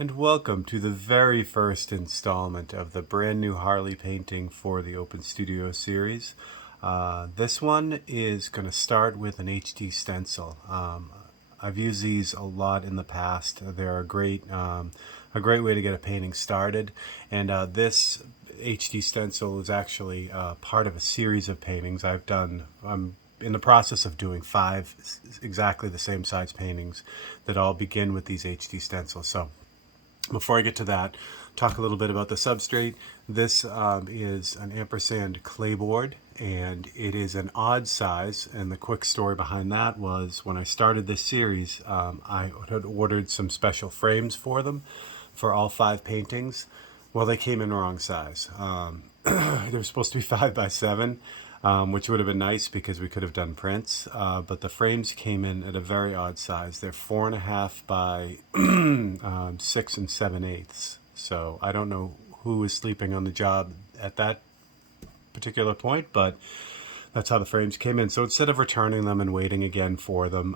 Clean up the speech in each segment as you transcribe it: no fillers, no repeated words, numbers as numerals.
And welcome to the very first installment of the brand new Harley painting for the Open Studio series. This one is going to start with an HD stencil. I've used these a lot in the past. They're a great way to get a painting started. And this HD stencil is actually part of a series of paintings I've done. I'm in the process of doing 5 exactly the same size paintings that all begin with these HD stencils. So before I get to that, talk a little bit about the substrate. This is an ampersand clay board, and it is an odd size. And the quick story behind that was when I started this series, I had ordered some special frames for them for all 5 paintings. Well, they came in the wrong size. They were supposed to be 5x7, which would have been nice because we could have done prints. But the frames came in at a very odd size. They're 4.5 by 6 7/8. So I don't know who was sleeping on the job at that particular point, but that's how the frames came in. So instead of returning them and waiting again for them,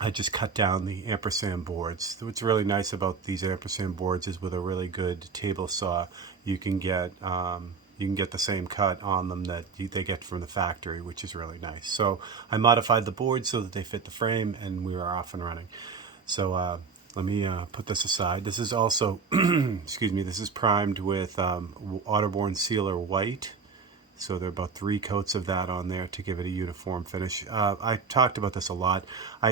I just cut down the ampersand boards. What's really nice about these ampersand boards is with a really good table saw, you can get the same cut on them that they get from the factory, which is really nice. So I modified the board so that they fit the frame, and we were off and running. So let me put this aside. This is also, excuse me, this is primed with Waterborne Sealer White. So there are about 3 coats of that on there to give it a uniform finish. I talked about this a lot.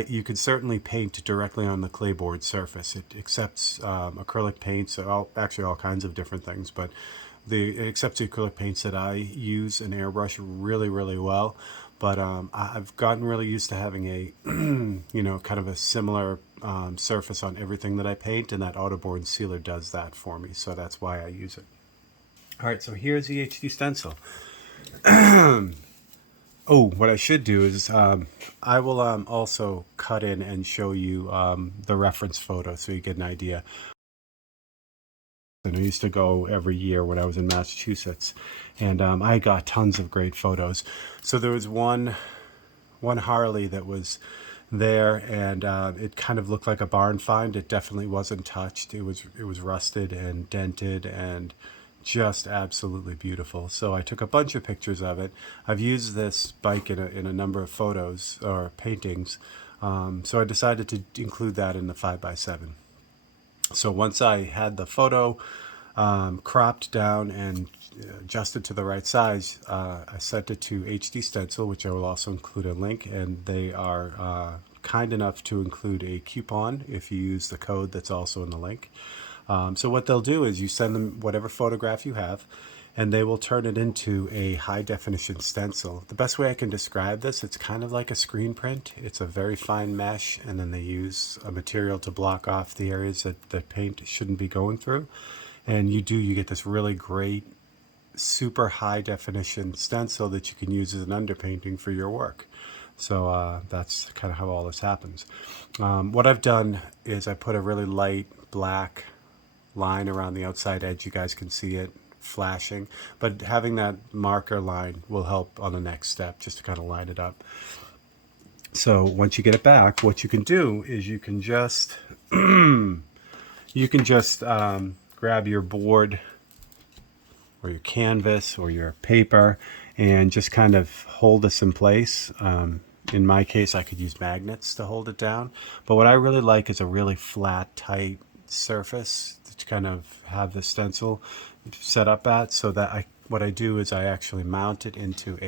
You can certainly paint directly on the clayboard surface. It accepts acrylic paints, actually all kinds of different things, but it accepts the acrylic paints that I use and airbrush really, really well. But I've gotten really used to having a, kind of a similar surface on everything that I paint, and that Waterborne Sealer does that for me. So that's why I use it. All right, so here's the HD stencil. Oh, what I should do is I will also cut in and show you the reference photo so you get an idea. And I used to go every year when I was in Massachusetts, and I got tons of great photos. So there was one Harley that was there, and it kind of looked like a barn find. It definitely wasn't touched. It was rusted and dented and just absolutely beautiful. So I took a bunch of pictures of it. I've used this bike in a number of photos or paintings, so I decided to include that in the 5x7. So once I had the photo cropped down and adjusted to the right size, I sent it to HD Stencil, which I will also include a link, and they are kind enough to include a coupon if you use the code that's also in the link. So what they'll do is you send them whatever photograph you have, and they will turn it into a high definition stencil. The best way I can describe this, it's kind of like a screen print. It's a very fine mesh, and then they use a material to block off the areas that the paint shouldn't be going through. And you get this really great, super high definition stencil that you can use as an underpainting for your work. So that's kind of how all this happens. What I've done is I put a really light black line around the outside edge. You guys can see it flashing, but having that marker line will help on the next step, just to kind of line it up. So once you get it back, what you can do is you can just grab your board or your canvas or your paper and just kind of hold this in place. In my case, I could use magnets to hold it down, but what I really like is a really flat, tight surface to kind of have the stencil set up at, so that what I do is I actually mount it into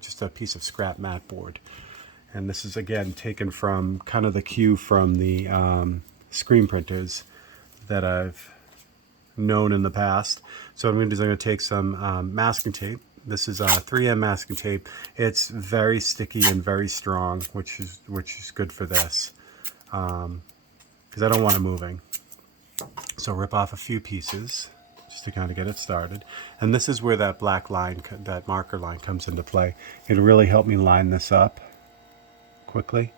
just a piece of scrap mat board. And this is again taken from kind of the cue from the screen printers that I've known in the past. So what I'm going to do is I'm going to take some masking tape. This is 3M masking tape. It's very sticky and very strong, which is good for this, because I don't want it moving. So rip off a few pieces just to kind of get it started. And this is where that black line, that marker line, comes into play. It'll really help me line this up quickly.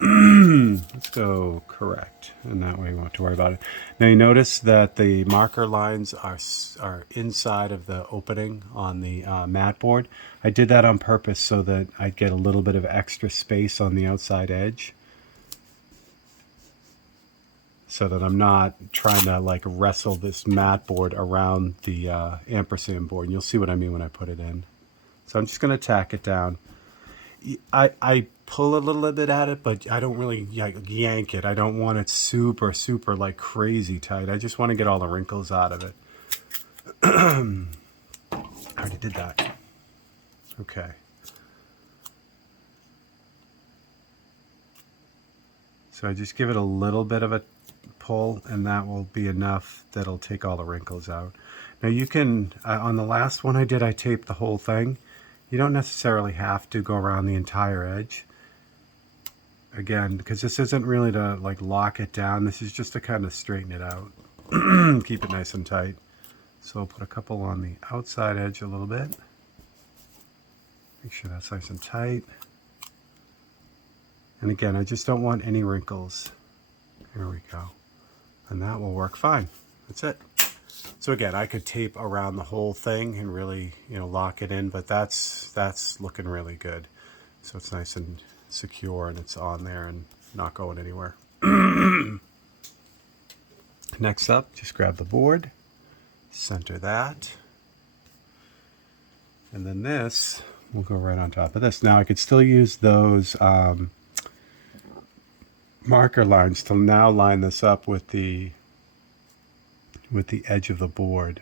Let's go correct, and that way we won't have to worry about it. Now you notice that the marker lines are inside of the opening on the mat board. I did that on purpose so that I'd get a little bit of extra space on the outside edge. so that I'm not trying to like wrestle this mat board around the ampersand board. And you'll see what I mean when I put it in. So I'm just going to tack it down. I pull a little bit at it, but I don't really yank it. I don't want it super, super like crazy tight. I just want to get all the wrinkles out of it. I already did that. Okay. So I just give it a little bit of a pull, and that will be enough that'll take all the wrinkles out. Now you can, on the last one I did, I taped the whole thing. You don't necessarily have to go around the entire edge. Again, because this isn't really to like lock it down. This is just to kind of straighten it out. Keep it nice and tight. So I'll put a couple on the outside edge a little bit. Make sure that's nice and tight. And again, I just don't want any wrinkles. Here we go. And that will work fine. That's it. So again, I could tape around the whole thing and really, lock it in, but that's looking really good. So it's nice and secure and it's on there and not going anywhere. Next up, just grab the board, center that. And then this will go right on top of this. Now I could still use those marker lines to now line this up with the edge of the board.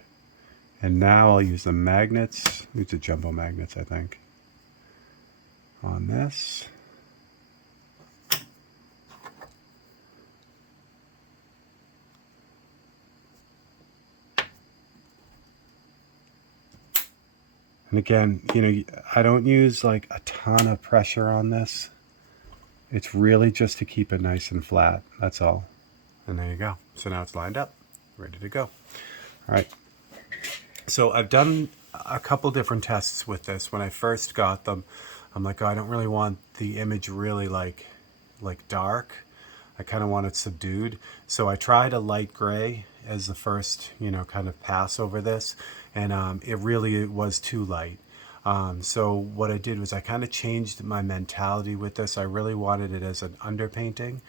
And now I'll use the magnets, use the jumbo magnets I think, on this. And again, I don't use like a ton of pressure on this. It's really just to keep it nice and flat, that's all. And there you go. So now it's lined up, ready to go. All right. So I've done a couple different tests with this. When I first got them, I'm like, oh, I don't really want the image really like dark. I kind of want it subdued. So I tried a light gray as the first, kind of pass over this. And it really was too light. So what I did was I kind of changed my mentality with this. I really wanted it as an underpainting,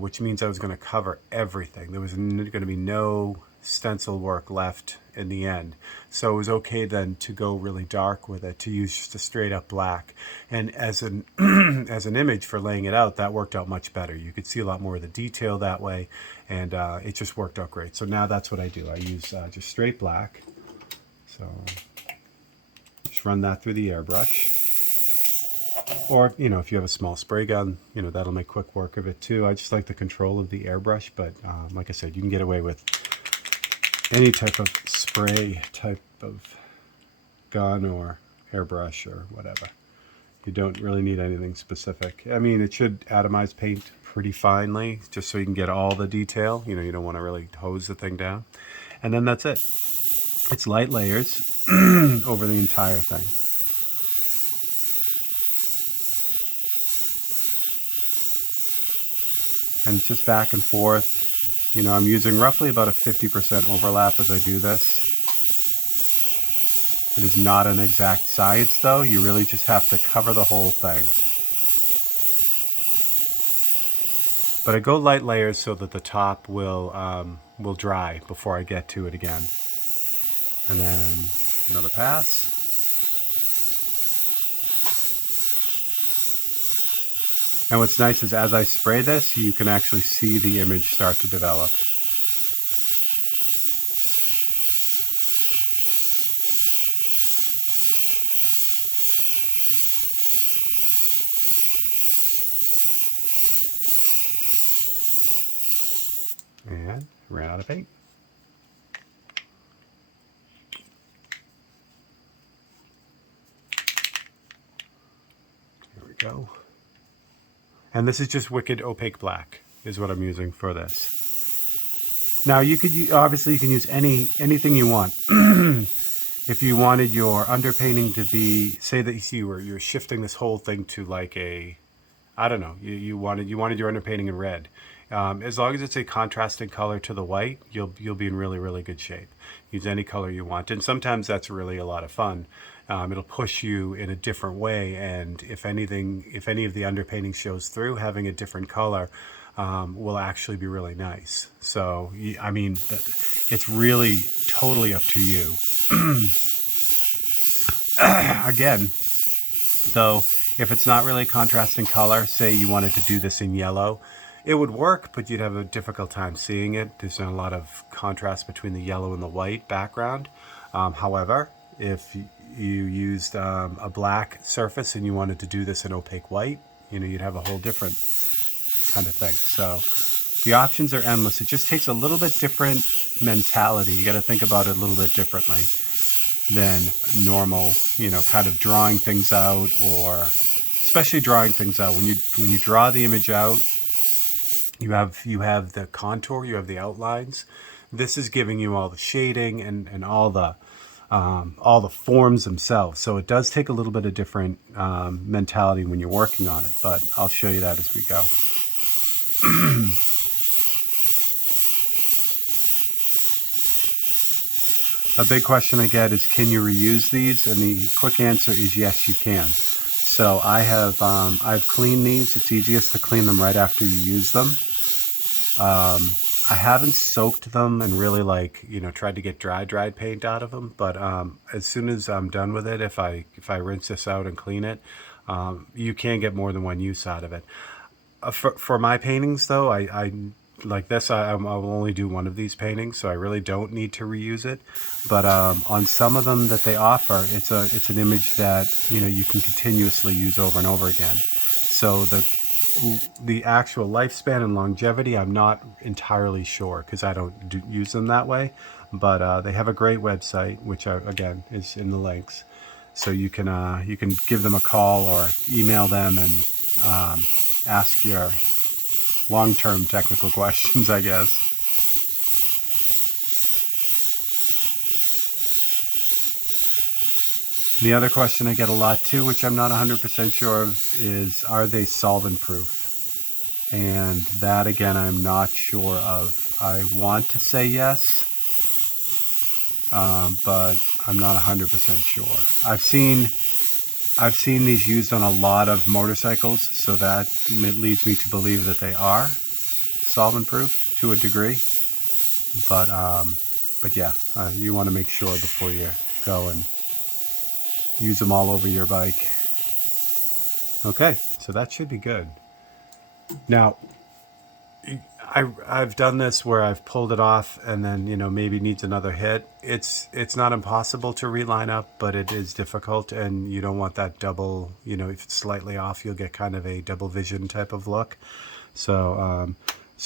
which means I was going to cover everything. There was going to be no stencil work left in the end. So it was okay then to go really dark with it, to use just a straight up black. And as an as an image for laying it out, that worked out much better. You could see a lot more of the detail that way, and it just worked out great. So now that's what I do. I use just straight black. So just run that through the airbrush. Or, if you have a small spray gun, that'll make quick work of it too. I just like the control of the airbrush, but like I said, you can get away with any type of spray type of gun or airbrush or whatever. You don't really need anything specific. I mean, it should atomize paint pretty finely, just so you can get all the detail. You don't want to really hose the thing down. And then that's it. It's light layers over the entire thing. And just back and forth. I'm using roughly about a 50% overlap as I do this. It is not an exact science though. You really just have to cover the whole thing. But I go light layers so that the top will dry before I get to it again. And then another pass. And what's nice is as I spray this, you can actually see the image start to develop. And ran out of paint. Here we go. And this is just wicked opaque black is what I'm using for this. Now you could obviously you can use anything you want. If you wanted your underpainting to be, say that you're shifting this whole thing to like a, I don't know, you wanted your underpainting in red. As long as it's a contrasting color to the white, you'll be in really, really good shape. Use any color you want, and sometimes that's really a lot of fun. It'll push you in a different way, and if any of the underpainting shows through, having a different color will actually be really nice. So, I mean, it's really totally up to you. Again, though, if it's not really contrasting color, say you wanted to do this in yellow, it would work, but you'd have a difficult time seeing it. There's not a lot of contrast between the yellow and the white background. However, if you used a black surface and you wanted to do this in opaque white, you'd have a whole different kind of thing. So the options are endless. It just takes a little bit different mentality. You got to think about it a little bit differently than normal, kind of drawing things out, or especially drawing things out. When you draw the image out, you have the contour, you have the outlines. This is giving you all the shading and all the forms themselves. So it does take a little bit of different mentality when you're working on it, but I'll show you that as we go. A big question I get is, can you reuse these? And the quick answer is yes, you can. So I've cleaned these. It's easiest to clean them right after you use them. I haven't soaked them and really tried to get dried paint out of them. But as soon as I'm done with it, if I rinse this out and clean it, you can get more than one use out of it. For my paintings, though, I like this, I'll only do one of these paintings, so I really don't need to reuse it. But on some of them that they offer, it's an image that you can continuously use over and over again. So the actual lifespan and longevity, I'm not entirely sure because I don't use them that way. But they have a great website, which again is in the links. So you can give them a call or email them and ask your long-term technical questions, I guess. The other question I get a lot too, which I'm not 100% sure of, is, are they solvent proof? And that, again, I'm not sure of. I want to say yes, but I'm not 100% sure. I've seen these used on a lot of motorcycles, so that leads me to believe that they are solvent-proof to a degree. But yeah, you want to make sure before you go and use them all over your bike. Okay, so that should be good. Now, I've done this where I've pulled it off and then maybe needs another hit. It's not impossible to reline up, but it is difficult, and you don't want that double. If it's slightly off, you'll get kind of a double vision type of look. So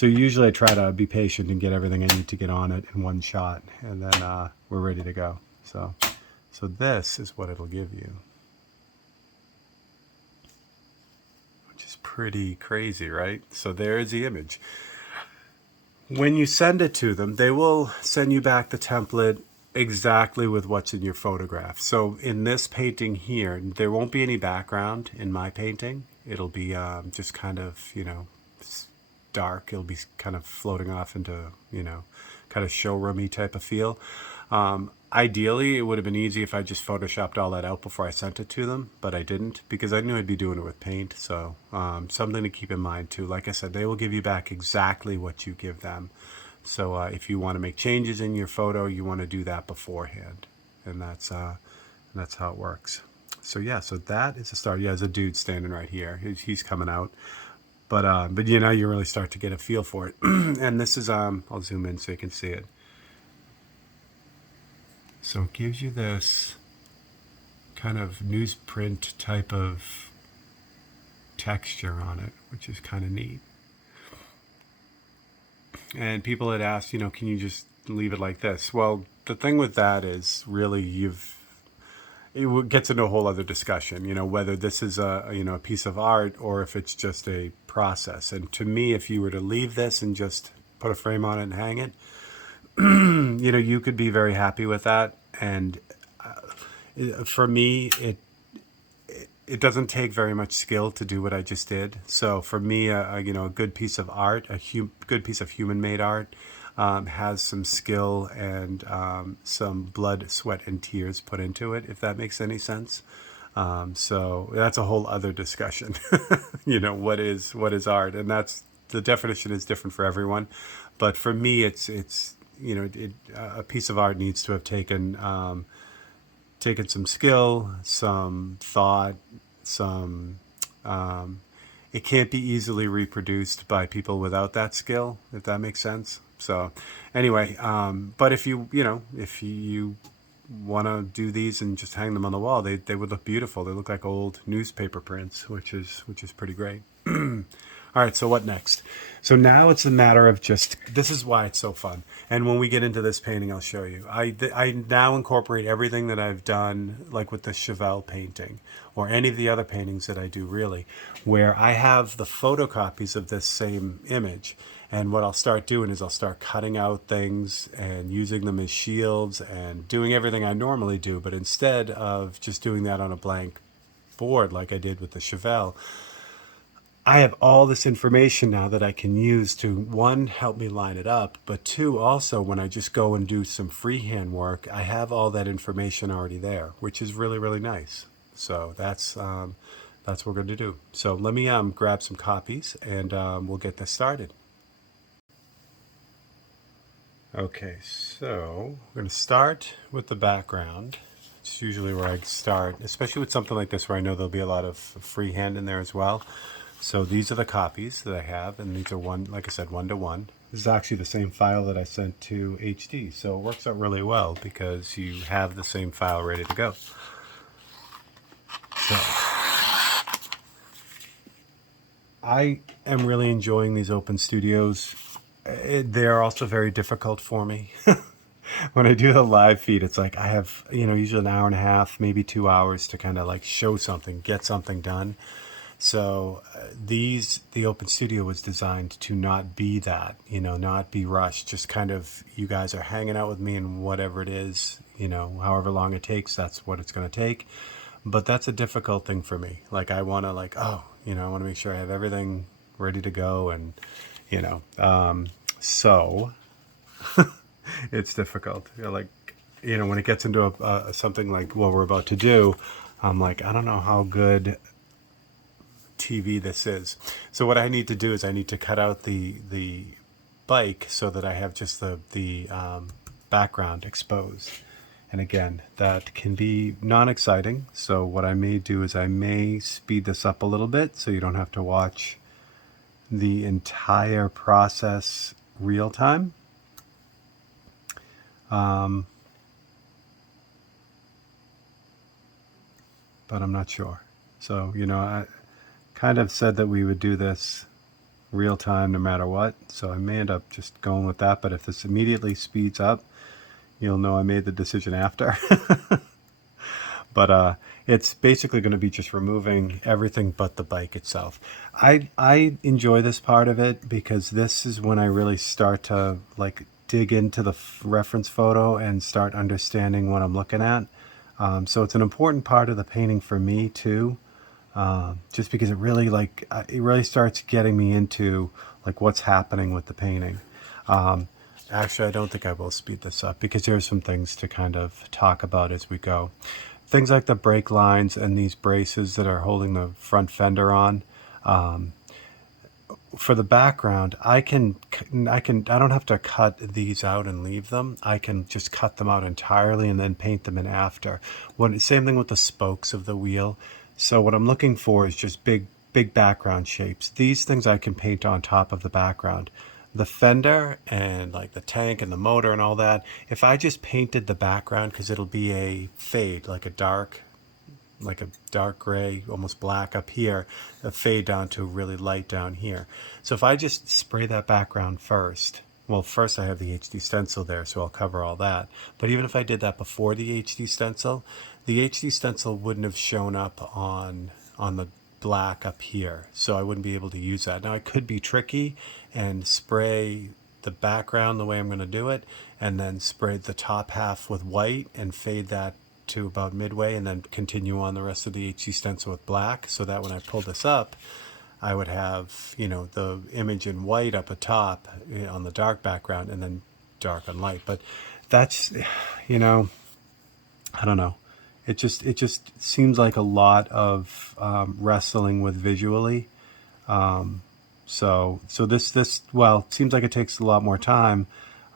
usually I try to be patient and get everything I need to get on it in one shot, and then we're ready to go. So this is what it'll give you, which is pretty crazy, right? So there's the image. When you send it to them, they will send you back the template exactly with what's in your photograph. So in this painting here, there won't be any background in my painting. It'll be just kind of, dark. It'll be kind of floating off into, kind of showroomy type of feel. Ideally, it would have been easy if I just photoshopped all that out before I sent it to them, but I didn't because I knew I'd be doing it with paint. So something to keep in mind too. Like I said, they will give you back exactly what you give them. So if you want to make changes in your photo, you want to do that beforehand, and that's how it works. So yeah, so that is a start. Yeah, there's a dude standing right here. He's coming out. But you really start to get a feel for it. And this is I'll zoom in so you can see it. So it gives you this kind of newsprint type of texture on it, which is kind of neat. And people had asked, can you just leave it like this? Well, the thing with that is really it gets into a whole other discussion, whether this is a piece of art or if it's just a process. And to me, if you were to leave this and just put a frame on it and hang it, you could be very happy with that. And for me, it doesn't take very much skill to do what I just did. So for me, a good piece of art, good piece of human-made art, has some skill and some blood, sweat, and tears put into it, if that makes any sense. So that's a whole other discussion. What is art, and that's the definition is different for everyone, but for me, it's you know, a piece of art needs to have taken some skill, some thought, some. It can't be easily reproduced by people without that skill, if that makes sense. So, anyway, but if if you want to do these and just hang them on the wall, they would look beautiful. They look like old newspaper prints, which is pretty great. All right, so what next? So now it's a matter of just, this is why it's so fun. And when we get into this painting, I'll show you. I now incorporate everything that I've done, like with the Chevelle painting, or any of the other paintings that I do really, where I have the photocopies of this same image. And what I'll start doing is I'll start cutting out things and using them as shields and doing everything I normally do. But instead of just doing that on a blank board like I did with the Chevelle, I have all this information now that I can use to, one, help me line it up, but two, also when I just go and do some freehand work, I have all that information already there, which is really, really nice. So that's what we're going to do. So let me grab some copies and we'll get this started. Okay, so we're going to start with the background. It's usually where I start, especially with something like this where I know there'll be a lot of freehand in there as well. So these are the copies that I have, and these are like I said, 1-to-1. This is actually the same file that I sent to HD, so it works out really well because you have the same file ready to go. So I am really enjoying these open studios. They're also very difficult for me. When I do the live feed, it's like I have, usually an hour and a half, maybe 2 hours to kind of like show something, get something done. So the Open Studio was designed to not be that, not be rushed, just kind of, you guys are hanging out with me and whatever it is, however long it takes, that's what it's going to take. But that's a difficult thing for me. Like I want to I want to make sure I have everything ready to go and, so it's difficult. When it gets into something like what we're about to do, I'm like, I don't know how good TV this is. So what I need to do is I need to cut out the bike so that I have just the background exposed. And again, that can be non-exciting. So what I may do is I may speed this up a little bit so you don't have to watch the entire process real time. But I'm not sure. So, I kind of said that we would do this real time no matter what, so I may end up just going with that. But if this immediately speeds up, you'll know I made the decision after. But it's basically going to be just removing everything but the bike itself. I enjoy this part of it because this is when I really start to dig into the reference photo and start understanding what I'm looking at. So it's an important part of the painting for me too. Just because it really starts getting me into what's happening with the painting. Actually, I don't think I will speed this up because there are some things to kind of talk about as we go. Things like the brake lines and these braces that are holding the front fender on. For the background, I don't have to cut these out and leave them. I can just cut them out entirely and then paint them in after. Same thing with the spokes of the wheel. So what I'm looking for is just big background shapes. These things I can paint on top of the background. The fender and the tank and the motor and all that, if I just painted the background, because it'll be a fade, like a dark gray, almost black up here, a fade down to really light down here. So if I just spray that background first, well, first I have the HD stencil there, so I'll cover all that. But even if I did that before the HD stencil wouldn't have shown up on the black up here, so I wouldn't be able to use that. Now I could be tricky and spray the background the way I'm going to do it, and then spray the top half with white and fade that to about midway, and then continue on the rest of the HD stencil with black, so that when I pull this up, I would have, the image in white up atop on the dark background, and then dark on light. But that's, I don't know. It just seems like a lot of wrestling with visually. So this well, seems like it takes a lot more time.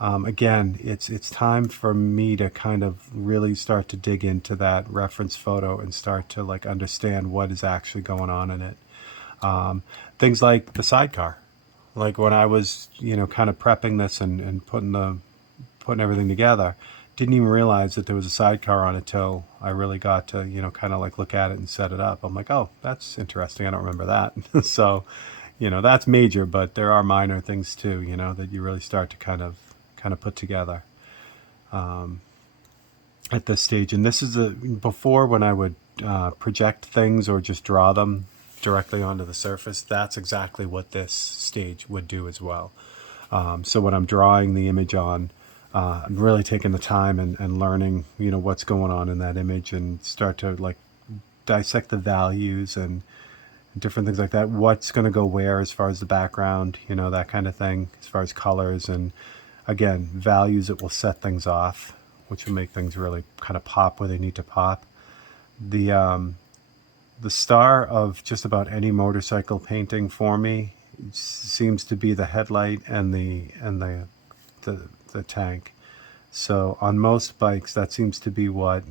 Again, it's time for me to kind of really start to dig into that reference photo and start to like understand what is actually going on in it. Things like the sidecar, like when I was, kind of prepping this and putting everything together, didn't even realize that there was a sidecar on it till I really got to, kind of like look at it and set it up. I'm like, oh, that's interesting. I don't remember that. So, that's major, but there are minor things too, that you really start to kind of put together at this stage. And this is before, when I would project things or just draw them directly onto the surface. That's exactly what this stage would do as well. So when I'm drawing the image on, I'm really taking the time and learning, what's going on in that image, and start to like dissect the values and different things like that. What's going to go where as far as the background, that kind of thing, as far as colors, and again, values that will set things off, which will make things really kind of pop where they need to pop. The star of just about any motorcycle painting for me seems to be the headlight and the tank. So on most bikes, that seems to be what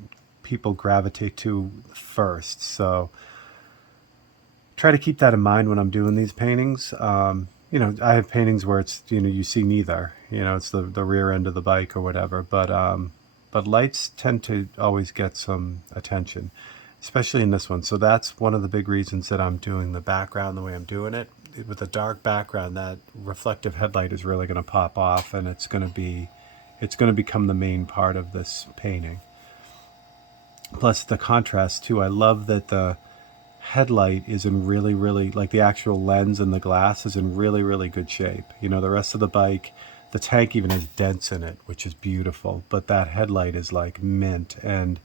people gravitate to first. So try to keep that in mind when I'm doing these paintings. I have paintings where it's, you see neither, it's the rear end of the bike or whatever, but lights tend to always get some attention, especially in this one. So that's one of the big reasons that I'm doing the background the way I'm doing it. With a dark background, that reflective headlight is really going to pop off, and it's going to become the main part of this painting. Plus the contrast too. I love that the headlight is in really, really, like the actual lens and the glass is in really, really good shape. The rest of the bike, the tank even has dents in it, which is beautiful, but that headlight is like mint. And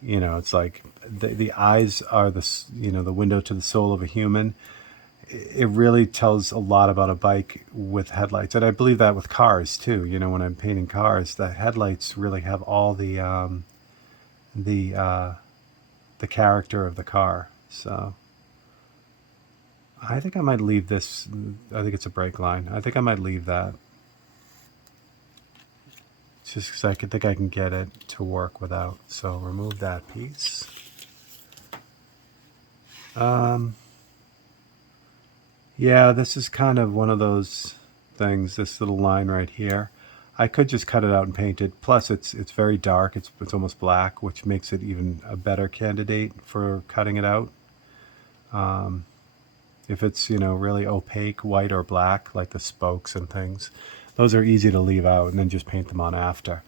it's like the eyes are the window to the soul of a human. It really tells a lot about a bike with headlights. And I believe that with cars too. When I'm painting cars, the headlights really have all the character of the car. So I think I might leave this. I think it's a brake line. I think I might leave that, just because I think I can get it to work without. So remove that piece. Yeah, this is kind of one of those things, this little line right here. I could just cut it out and paint it. Plus it's very dark. It's almost black, which makes it even a better candidate for cutting it out. If it's, really opaque, white or black, like the spokes and things, those are easy to leave out and then just paint them on after.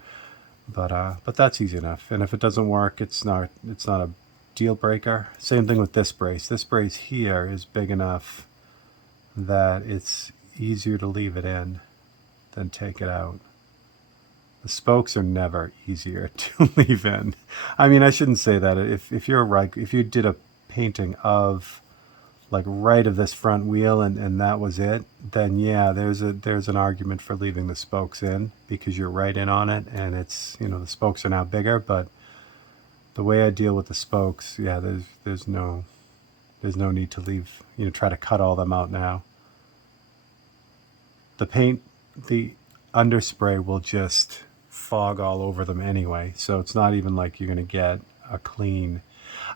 But that's easy enough. And if it doesn't work, it's not a deal breaker. Same thing with this brace. This brace here is big enough that it's easier to leave it in than take it out. The spokes are never easier to leave in. I mean, I shouldn't say that. If you did a painting of like right of this front wheel and that was it, then yeah, there's an argument for leaving the spokes in, because you're right in on it, and it's, the spokes are now bigger. But the way I deal with the spokes, yeah, there's no need to leave, try to cut all them out now. The underspray will just fog all over them anyway, so it's not even like you're going to get a clean.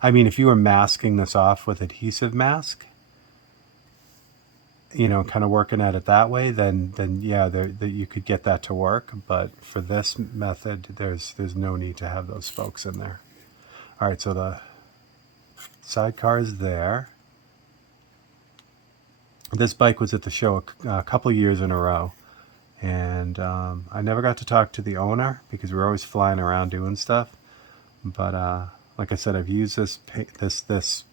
I mean, if you were masking this off with adhesive mask, kind of working at it that way, then yeah, you could get that to work. But for this method, there's no need to have those spokes in there. All right, so the sidecar is there. This bike was at the show a couple years in a row, and I never got to talk to the owner because we were always flying around doing stuff. But like I said, I've used this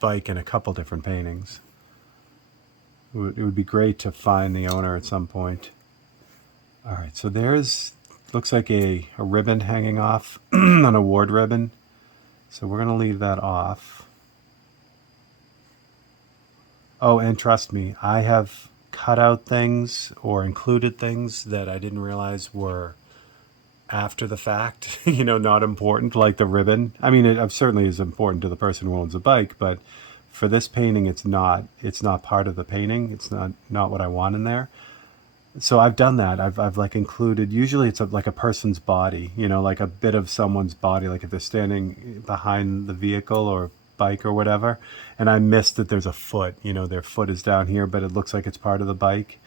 bike in a couple different paintings. It would be great to find the owner at some point. All right, so looks like a ribbon hanging off, an award ribbon. So we're going to leave that off. Oh, and trust me, I have cut out things or included things that I didn't realize were after the fact, not important, like the ribbon. I mean, it certainly is important to the person who owns the bike, but for this painting, it's not part of the painting. It's not what I want in there. So I've done that. I've like included, usually it's like a person's body, you know, like a bit of someone's body, like if they're standing behind the vehicle or bike or whatever, and I missed that there's a foot, you know, their foot is down here, but it looks like it's part of the bike.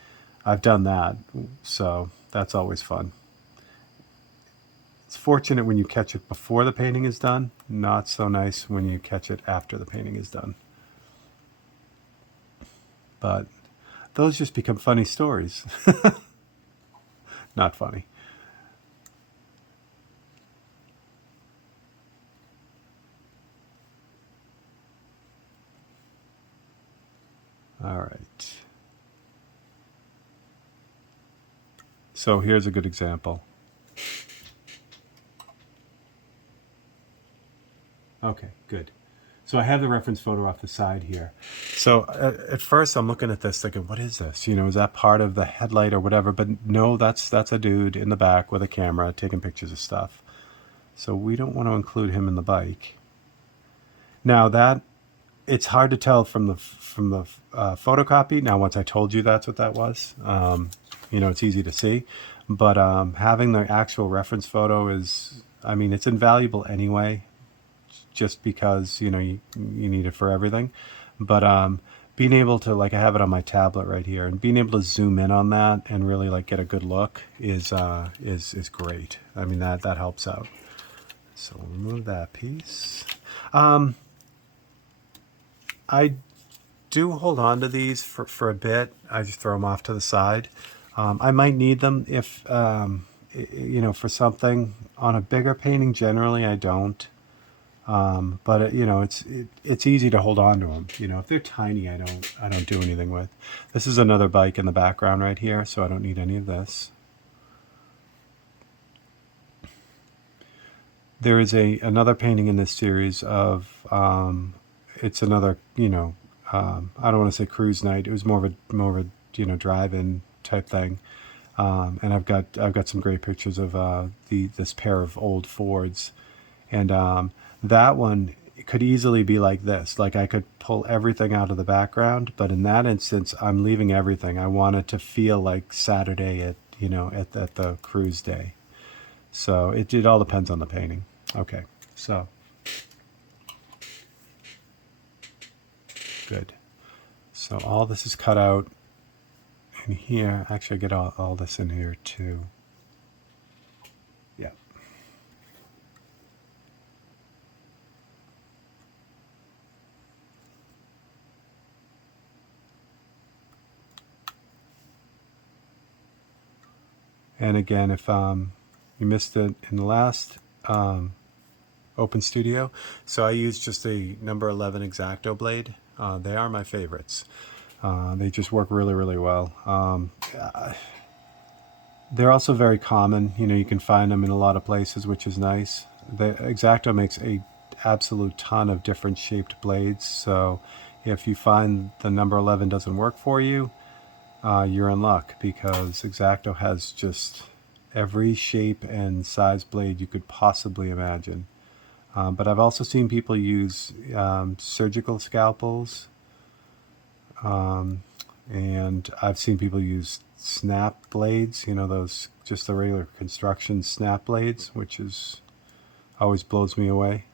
I've done that, so that's always fun. It's fortunate when you catch it before the painting is done, not so nice when you catch it after the painting is done. But those just become funny stories. Not funny. All right. So here's a good example. Okay, good. So I have the reference photo off the side here. So at first I'm looking at this thinking, what is this? You know, is that part of the headlight or whatever? But no, that's a dude in the back with a camera taking pictures of stuff. So we don't want to include him in the bike. Now that, it's hard to tell from the photocopy. Now, once I told you that's what that was, you know, it's easy to see. But having the actual reference photo is, I mean, it's invaluable anyway, just because, you know, you need it for everything. But being able to, like, I have it on my tablet right here, and being able to zoom in on that and really like get a good look is great. I mean, that helps out. So we'll remove that piece. I do hold on to these for a bit. I just throw them off to the side. I might need them if, you know, for something. On a bigger painting, generally I don't. But you know, it's easy to hold on to them. You know, if they're tiny, I don't do anything with. This is another bike in the background right here, so I don't need any of this. There is another painting in this series of, it's another, you know, I don't want to say cruise night. It was more of a you know, drive-in type thing. And I've got some great pictures of this pair of old Fords, and that one could easily be like this. Like I could pull everything out of the background, but in that instance, I'm leaving everything. I want it to feel like Saturday at, you know, at the cruise day. So it all depends on the painting. Okay, so good. So all this is cut out in here. Actually, I get all this in here too. Yeah. And again, if you missed it in the last Open Studio, so I use just a number 11 X-Acto blade. They are my favorites. They just work really, really well. They're also very common. You know, you can find them in a lot of places, which is nice. The X-Acto makes a absolute ton of different shaped blades. So if you find the number 11 doesn't work for you, you're in luck, because X-Acto has just every shape and size blade you could possibly imagine. But I've also seen people use surgical scalpels, and I've seen people use snap blades, you know, those just the regular construction snap blades, which is always blows me away.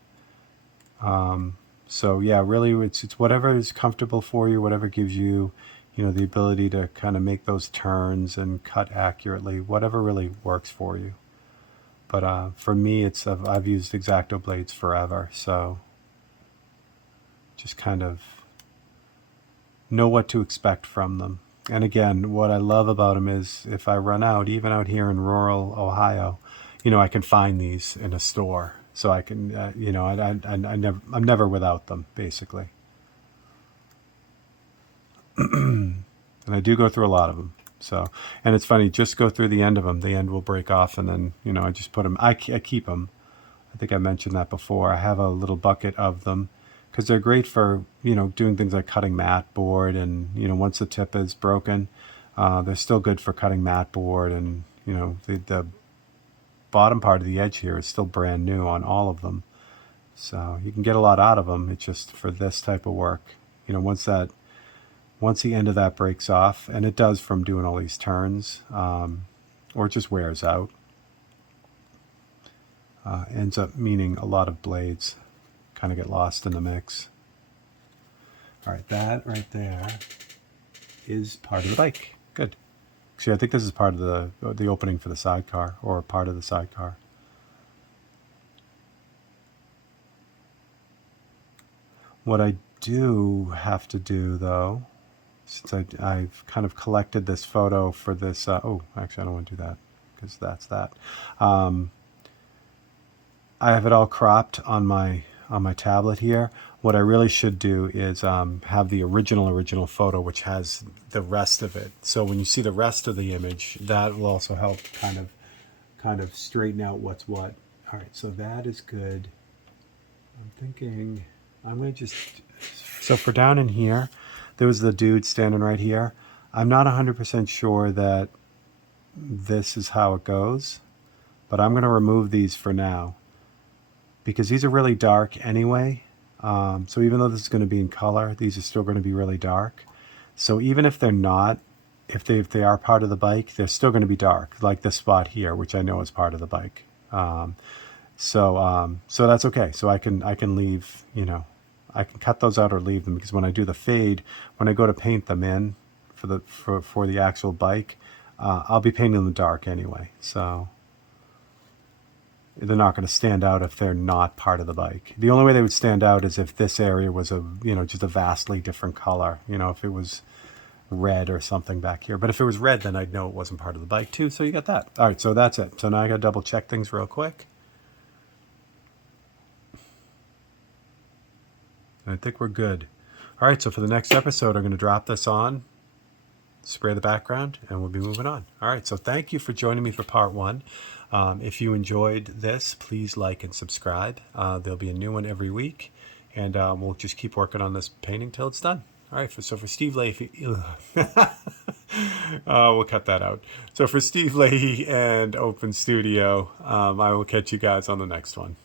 So yeah, really it's whatever is comfortable for you, whatever gives you, you know, the ability to kind of make those turns and cut accurately, whatever really works for you. But for me, I've used X-Acto blades forever, so just kind of know what to expect from them. And again, what I love about them is if I run out, even out here in rural Ohio, you know, I can find these in a store. So I can, you know, I'm never without them, basically. And I do go through a lot of them. So, and it's funny, just go through the end of them. The end will break off, and then, you know, I just put them, I keep them. I think I mentioned that before. I have a little bucket of them because they're great for, you know, doing things like cutting mat board. And, you know, once the tip is broken, they're still good for cutting mat board. And, you know, the bottom part of the edge here is still brand new on all of them. So you can get a lot out of them. It's just for this type of work, you know, once the end of that breaks off, and it does from doing all these turns, or it just wears out, ends up meaning a lot of blades kind of get lost in the mix. All right, that right there is part of the bike. Good. See, I think this is part of the opening for the sidecar, or part of the sidecar. What I do have to do, though, since I've kind of collected this photo for this, oh, actually I don't want to do that, because that's that. I have it all cropped on my tablet here. What I really should do is have the original photo, which has the rest of it. So when you see the rest of the image, that will also help kind of straighten out what's what. All right, so that is good. I'm thinking I'm going to just, so for down in here, there was the dude standing right here. I'm not 100% sure that this is how it goes, but I'm going to remove these for now, because these are really dark anyway. So even though this is going to be in color, these are still going to be really dark. So even if they're not, if they are part of the bike, they're still going to be dark, like this spot here, which I know is part of the bike. So that's okay. So I can leave, you know, I can cut those out or leave them, because when I do the fade, when I go to paint them in for the actual bike, I'll be painting them dark anyway. So they're not going to stand out if they're not part of the bike. The only way they would stand out is if this area was just a vastly different color. You know, if it was red or something back here. But if it was red, then I'd know it wasn't part of the bike too. So you got that. All right, so that's it. So now I got to double check things real quick. I think we're good. All right, so for the next episode, I'm going to drop this on, spray the background, and we'll be moving on. All right, so thank you for joining me for part 1. If you enjoyed this, please like and subscribe. There'll be a new one every week, and we'll just keep working on this painting till it's done. All right, so for Steve Leahy, we'll cut that out. So for Steve Leahy and Open Studio, I will catch you guys on the next one.